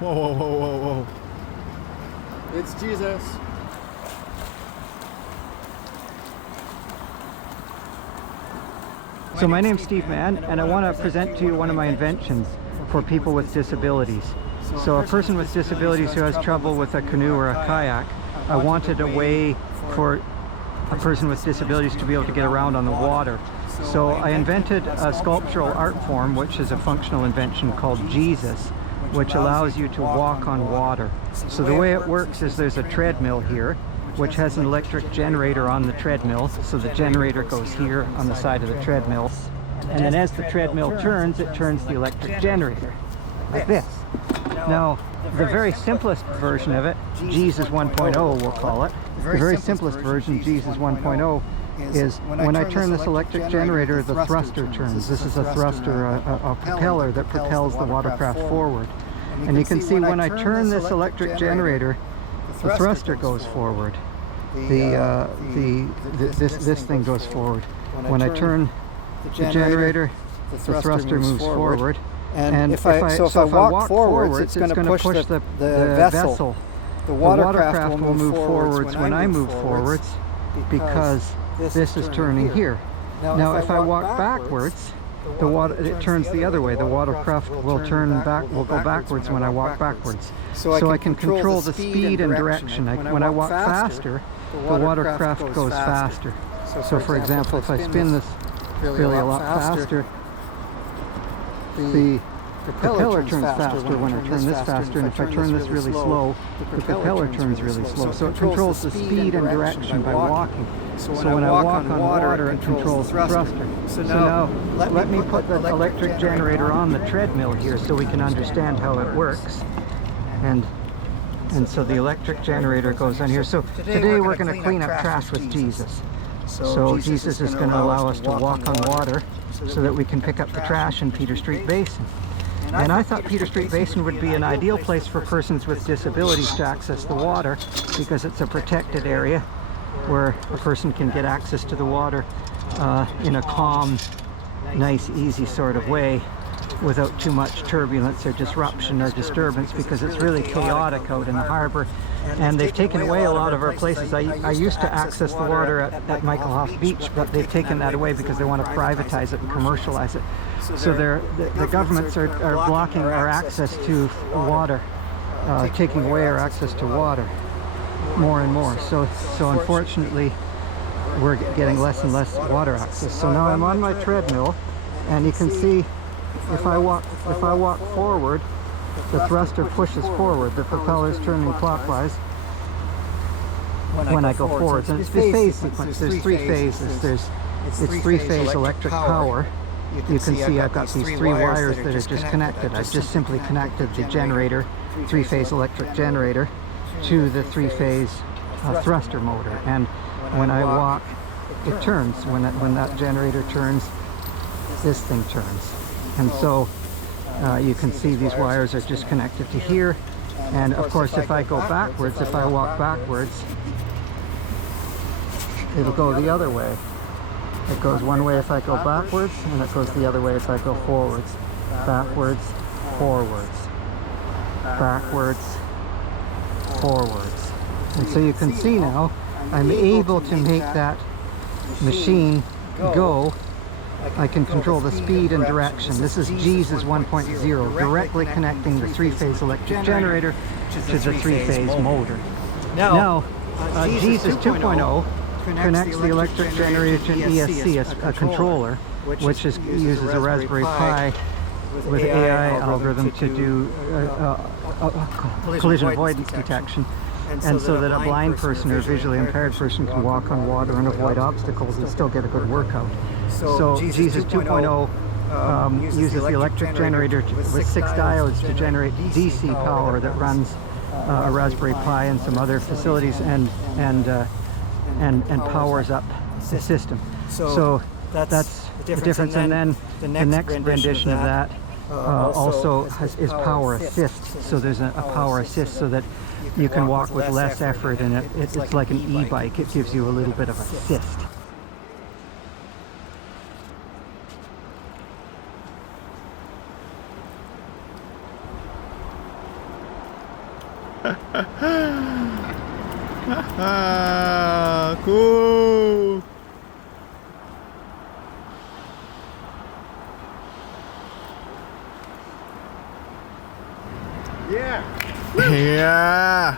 Whoa, whoa, whoa, whoa, whoa. It's Jesus. So my name's Steve Mann, and I want to present to you one of my inventions for people with disabilities. So a person with disabilities who has trouble with a canoe or a kayak, I wanted a way for a person with disabilities to be able to get around on the water. So I invented a sculptural art form, which is a functional invention called Jesus, which allows you to walk on water. So the way it works is there's a treadmill here, which has an electric generator on the treadmill. So the generator goes here on the side of the treadmill. And then as the treadmill turns, it turns the electric generator, like this. Now, the very simplest version of it, Jesus 1.0 we'll call it, the very simplest version, Jesus 1.0, is when I turn this electric generator, the thruster turns. This is a thruster, a propeller that propels the watercraft forward. And you can see when I turn this electric generator, the thruster goes forward. This thing goes forward. When I turn the generator, the thruster moves forward. And if I walk forwards, it's going to push the vessel. The watercraft will move forwards when I move forwards, because this is turning here. Now if I walk backwards, it turns the other way. The watercraft will go backwards when I walk backwards. So I can control the speed and direction. When I walk faster, the watercraft goes faster. So for example, if I spin this really a lot faster, the propeller turns faster when I turn this faster, and if I turn this really slow, the propeller turns really slow. So it controls the speed and direction by walking. So when I walk on water, it controls the thruster. So now let me put the electric generator on the treadmill here so we can understand how it works. And so the electric generator goes on here. So today we're going to clean up trash with Jesus. So Jesus is going to allow us to walk on water so that we can pick up the trash in Peter Street Basin. And I thought Peter Street Basin would be an ideal place for persons with disabilities to access the water, because it's a protected area where a person can get access to the water in a calm, nice, easy sort of way without too much turbulence or disruption or disturbance, because it's really chaotic out in the harbor. And they've taken away a lot of our places. I used to access the water at Michael Hoff Beach, but they've taken that away because they want to privatize it and commercialize it. So the governments are blocking our access to water, taking away our access to water more and more. So unfortunately, we're getting less and less water access. So now I'm on my treadmill, and you can see if I walk forward, the thruster pushes forward. The propeller is turning clockwise when I go forwards. And it's the phase sequence. There's three phases. It's three-phase electric power. You can see I've got these three wires that are just connected. I've just simply connected the generator, three-phase electric generator, to the three-phase thruster motor. And when I walk, it turns. When that generator turns, this thing turns. And so you can see these wires are just connected to here. And of course, if I go backwards, if I walk backwards, it'll go the other way. It goes one way if I go backwards, and it goes the other way if I go forwards. Backwards, forwards. Backwards, forwards. And so you can see now, I'm able to make that machine go. I can control the speed and direction. This is Jesus 1.0, directly connecting the three-phase electric generator to the three-phase motor. Now, Jesus 2.0 connects the electric generator to an ESC, a controller, which uses a Raspberry Pi with AI algorithm to do collision avoidance detection. And so that a blind person or a visually impaired person can walk on water and avoid obstacles and still get a good workout. So Jesus 2.0 uses the electric generator with 6 diodes to generate DC power that runs a Raspberry Pi and some other facilities and powers up the system. So that's the difference. And then the next rendition of that also is power assist. So there's a power assist so that you can walk with less effort, and it's like an e-bike. It gives you a little bit of assist. Cool. Yeah. Yeah.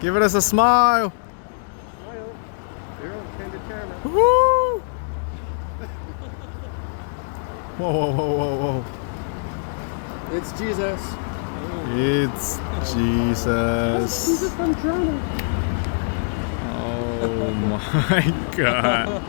Give us a smile. You're kind of determined. Woo. Whoa, whoa, whoa, whoa, whoa. It's Jesus. It's Jesus. Jesus from Toronto. Oh my God.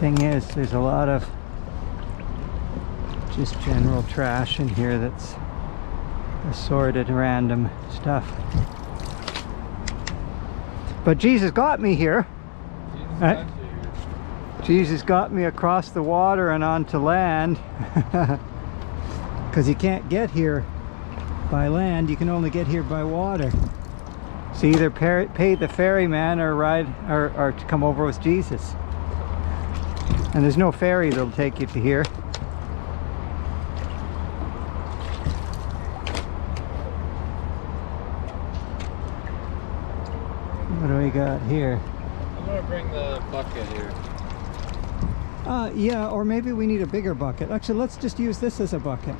Thing is, there's a lot of just general trash in here that's assorted random stuff. But Jesus got me here. Jesus got me across the water and onto land. Because you can't get here by land, you can only get here by water. So either pay the ferryman or ride or to come over with Jesus. And there's no ferry that'll take you to here. What do we got here? I'm gonna bring the bucket here. Yeah, or maybe we need a bigger bucket. Actually, let's just use this as a bucket.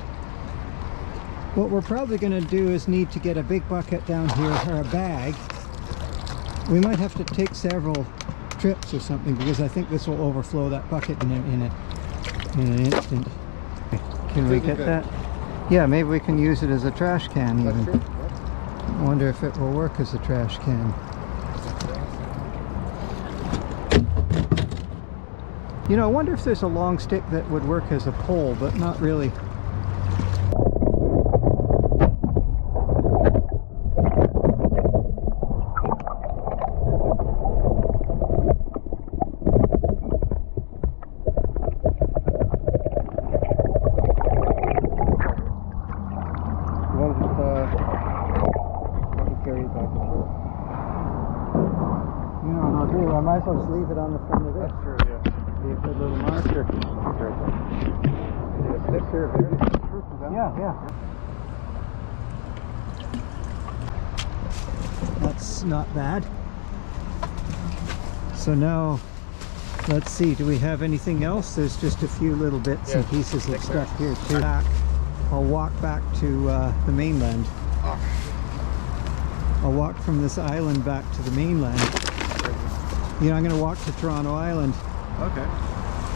What we're probably going to do is need to get a big bucket down here, or a bag. We might have to take several trips or something, because I think this will overflow that bucket in an instant. Can we get that? Yeah, maybe we can use it as a trash can even. That's true. I wonder if it will work as a trash can. You know, I wonder if there's a long stick that would work as a pole, but not really. I might as well just leave it on the front of this. That's true, yeah. Be a good little marker. This here, Yeah. That's not bad. So now, let's see, do we have anything else? There's just a few little bits and pieces of stuff here too. I'll walk back to the mainland. I'll walk from this island back to the mainland. You know, I'm going to walk to Toronto Island. Okay.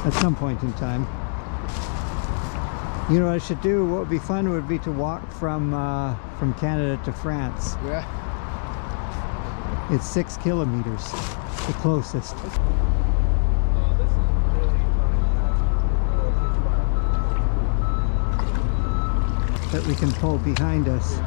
At some point in time. You know what I should do? What would be fun would be to walk from Canada to France. Yeah. It's 6 kilometers, the closest. That we can pull behind us.